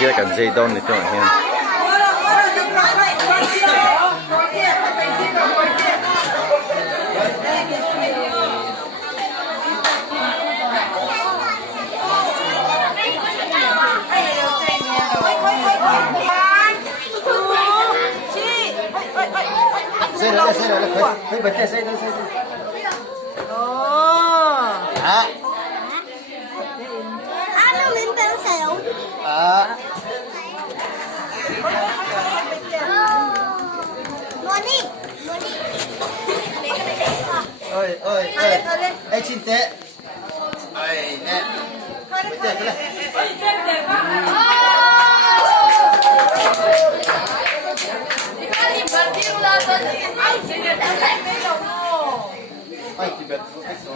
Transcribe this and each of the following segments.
Kia cần dây đông thì tôi hiểu. Xây rồi, phải bật xây rồi. À. Ano minta sa'yo? Noni. Ơi. Ê chín té. Ơi nè. Bật cái này. Ai thì bật cái số.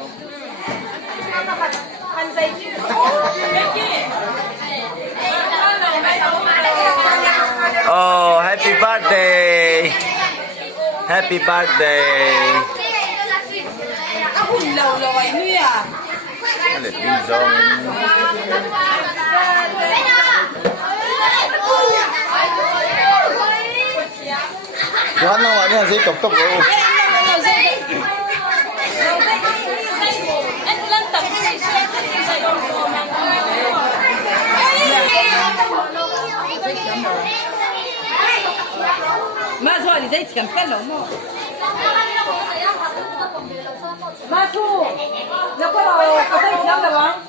Oh, happy birthday! Happy birthday! Nó lên pin rong. Cái nó gọi là gì tục rồi. Mà thôi thì dây chém cái lỗ mà. Mà thu, nó có là có dây chém được không?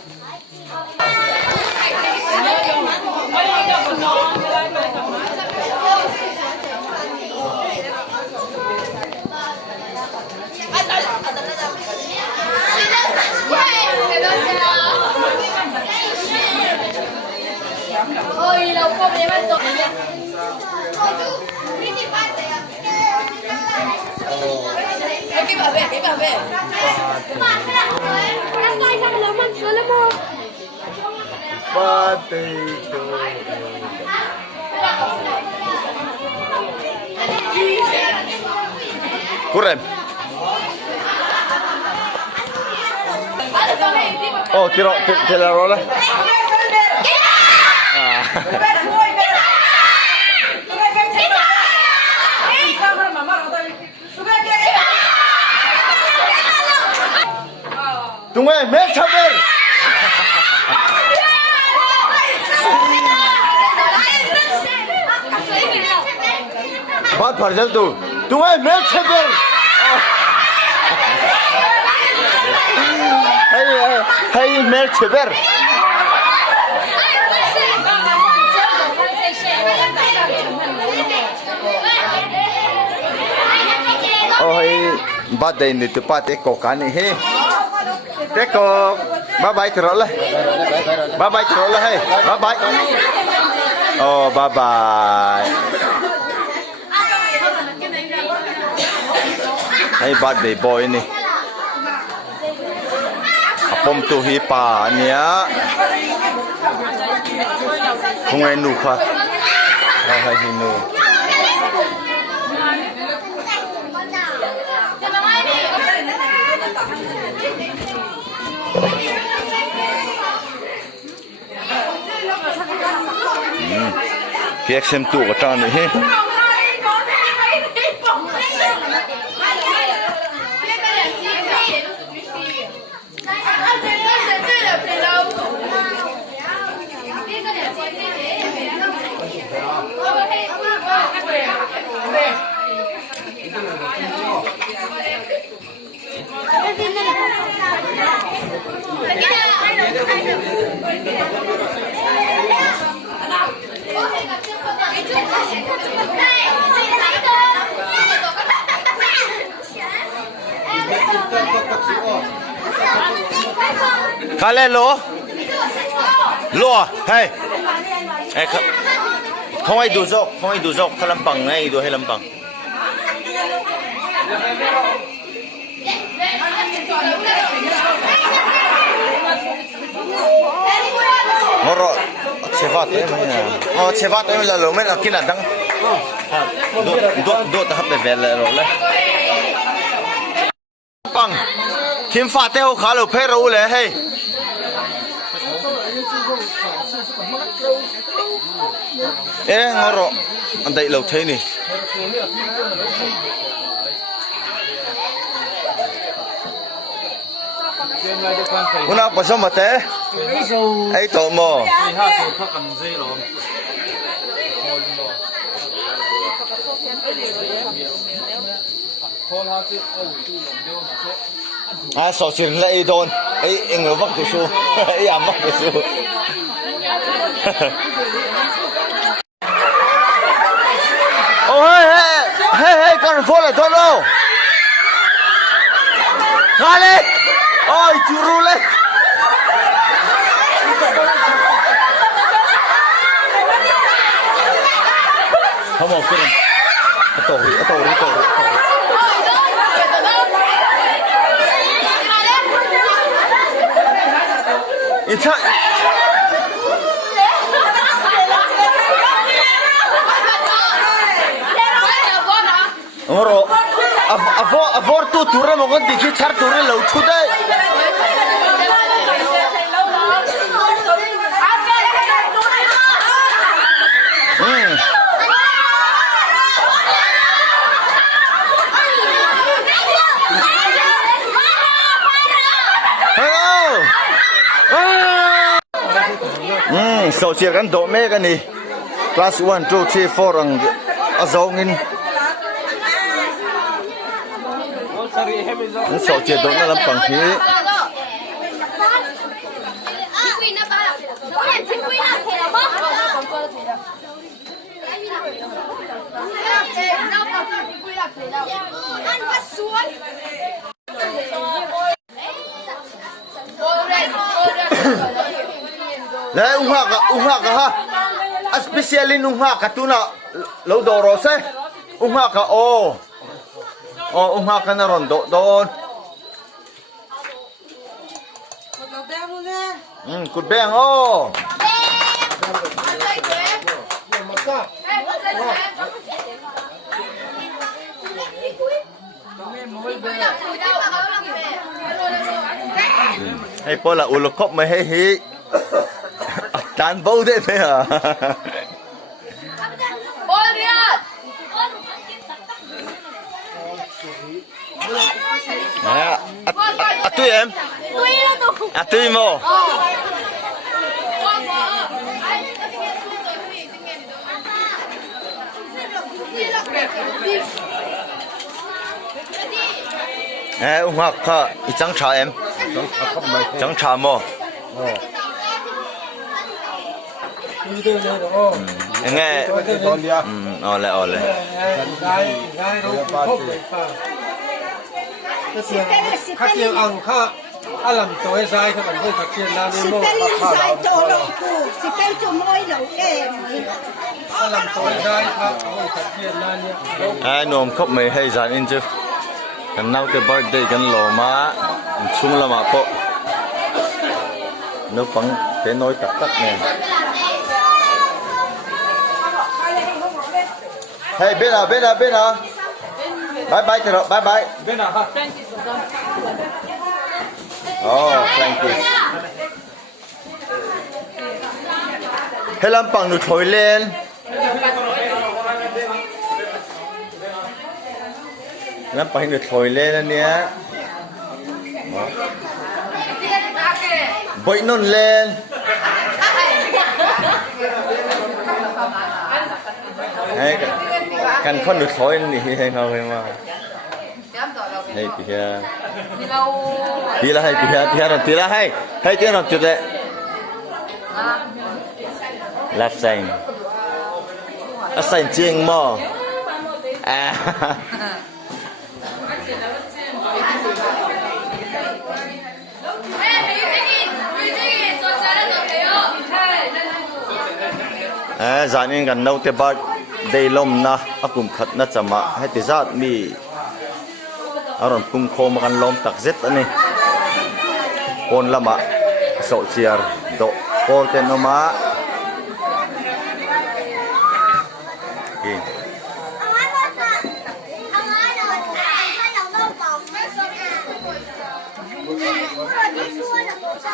Ôi, lâu không để bắt tội. Cái bảo vệ. Cái tay sang lớn mình xuống lắm không? Birthday to Kurem. Oh, te la rola. Tung ơi, mẹ chào bên. Baat phar jal tu. Tung ơi, mẹ chào bên. Hey, mẹ chào bên. Oh, hey, birthday ni tu pate kokani he. Teko, bye bye terus Bye bye terus hey. Bye bye. Oh, bye bye. Hey, birthday boy ni. Apom tu hipa ni ya. không ai nụ khát hay hi nụ cái xem tụ ở trong này he khai lên lỗ lỗ hay không ai đủ dọc khai làm bằng này đủ hay làm bằng ngoro cepat cepat là lỗ mấy là kia là đăng độ tập để về lại rồi bằng thiên phạt theo khá là phê rồi lẽ hay ê ngoro anh đây lâu thế này hôm nào bắt xong mà thế ấy tổ mò à sổ chuyện lại đồn ấy anh nó vắt cái số ấy à vắt cái số oh hey con phố là thôi đâu ra đi ôi churu lên không một cái tổ 이차 어로 아보르투 투레 먹은 디키 차르 투레 라우투데 sầu chiaกันđộ mẹ cái này class 1, 2, 3, 4 ang azongin sầu chia độ nó làm bằng khí đấy ung hoa cả ha especially ung hoa cả tu na lâu đồ rồi xe ung hoa cả ung hoa cả nó ròn độ đôn cút beng hay po là ulo cop mà hay hi đàn bầu thế phải hả? Tui em? Tui mo. Ung học ha, trắng trà em. Trắng trà mo. nghe ole khắc tiền ăn khá làm tối sai các bạn khắc tiền là nên mua khá là chỗ đầu tu chỉ cái chỗ môi đầu em làm tối sai khắc tiền là ai nôm khóc mày hay dàn in chứ kan nau te birthday kan lo ma chung la ma po no pang te noi tak tak ne Hey, bên nào. Bye thì rồi, bye. Bên nào hả? Oh, thank you. Hey, làm bằng nụ thổi lên. Làm bằng nụ thổi lên anh nhé. Bậy nôn lên. Hey, cần con nụ thổi này hay không mà. Hey, pihak. Tila hai tila non tude. Left side. Assign chieng mo. À. À, giờ nên gần nâu te ba đây lom na, akum khát na chama, hay te zat mi. Aron pung kho makan lom tak zet ani pon lama so chiar do por ten oma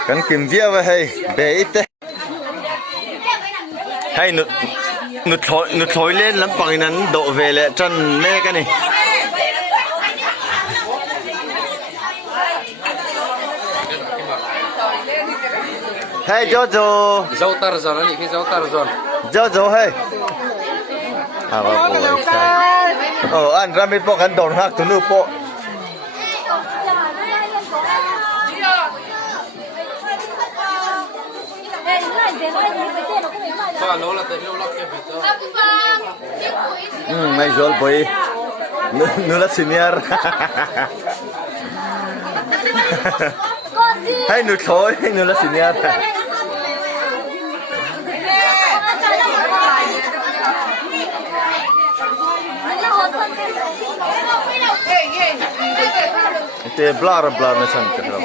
kan kim via wa hay be ite hay nụ thổi lên lắm bằng nắn độ về lệ chân mê cái này. Hey Jojo. Dâu Tarzan này, cái dâu Tarzan. Jojo hey. À bà bố. Anh ra bên bộ khán đồn hạc tụi nữ bộ. May jol boy. Nula senior. Hay nụ thổi, nụ là xin nhớ. Itu blur na san kadang.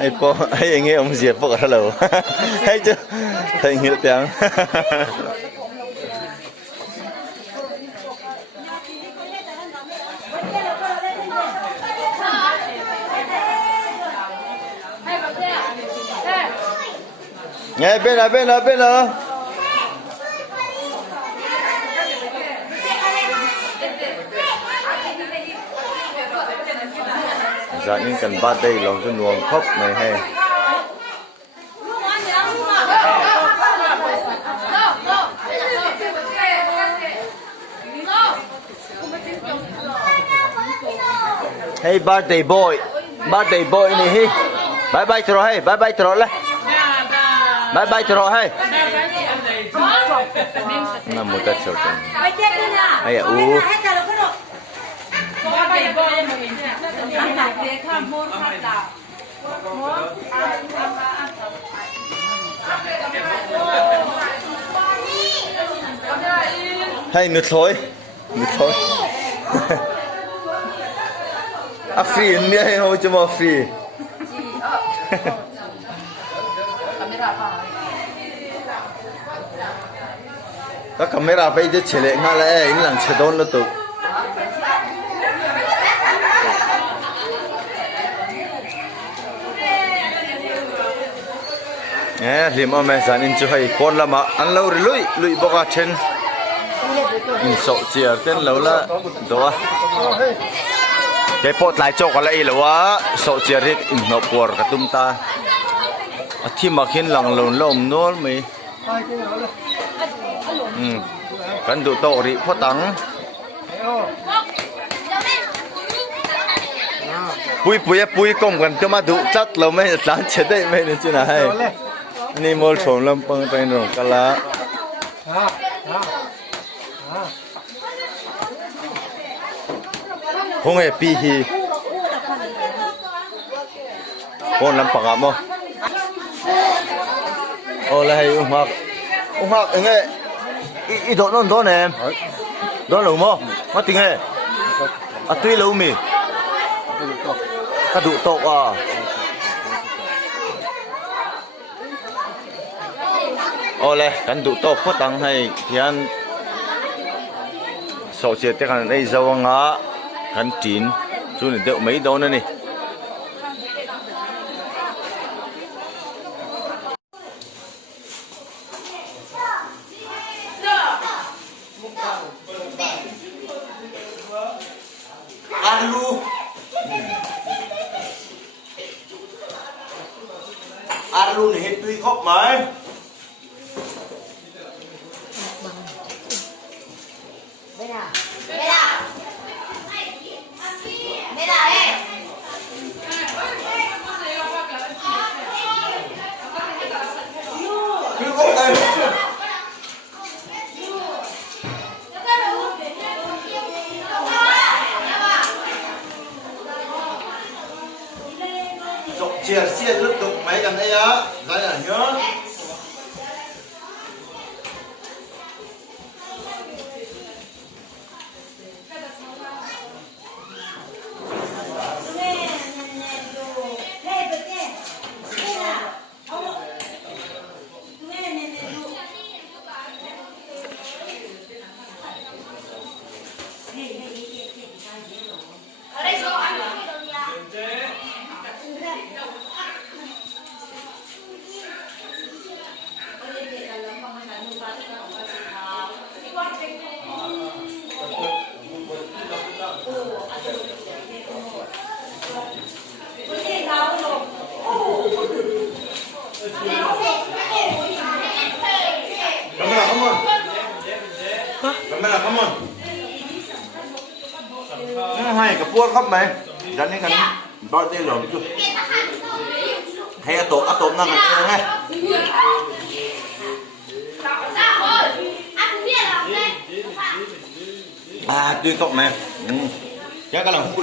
Hay po, hay nghe ông Diệp po cả lâu. Hay chứ, thấy nghe tiếng. Nghe bên nào. Dạ những cần ba đây lòng cho nuông khóc này hay. Hey birthday boy này hi. Bye rồi hey, bye rồi lại. Bye rồi hey. Nam mô Tát Sơ Tông. Ai à u. Hay nụ thổi. À free ni hay không cuma free. Các camera bây giờ chỉ lệ ngay là ini lang chedon lo tu. Lim ome zan in chu hai pon lama an lo lui boka chen. In so chiar ten lo la do. Cái pot lại cho cái này là quá sầu chia riết in nộp por cả tum ta, thì mà khiến lòng lồng lồng nốt mày, cần đủ tổ đi phốt tắng, bui công cần cho mà đủ chắc là mấy sáng chết đấy mấy nữa chứ này, anh mua sổ lâm băng tay rồi cả lá. Không hề pi hi, con làm bằng amo. Là hay ung hạc anh ấy, ít đó nè, đó lâu mà, mất tiếng ấy, à tuy lâu mi, กระดูกโตอ่ะโอ้เลยกันดูโตพูดตังให้เพียนโซเชียลที่กันไอ้เจ้างะกันจีนช่วงนี้เดี๋ยวไม่โดนนะนี่อาลูอาลูนี่เห็นตุยครบไหมคือครบเลยchia xiên lúc tục mấy gần đây á đây là nhớ Come on. Come on. Hai cái buốt khóc mày. Dẫn đến gần bao nhiêu rồi chứ. Hay áp tộp năng gần ngay. À, tuyên cộng này. Chắc cái là hú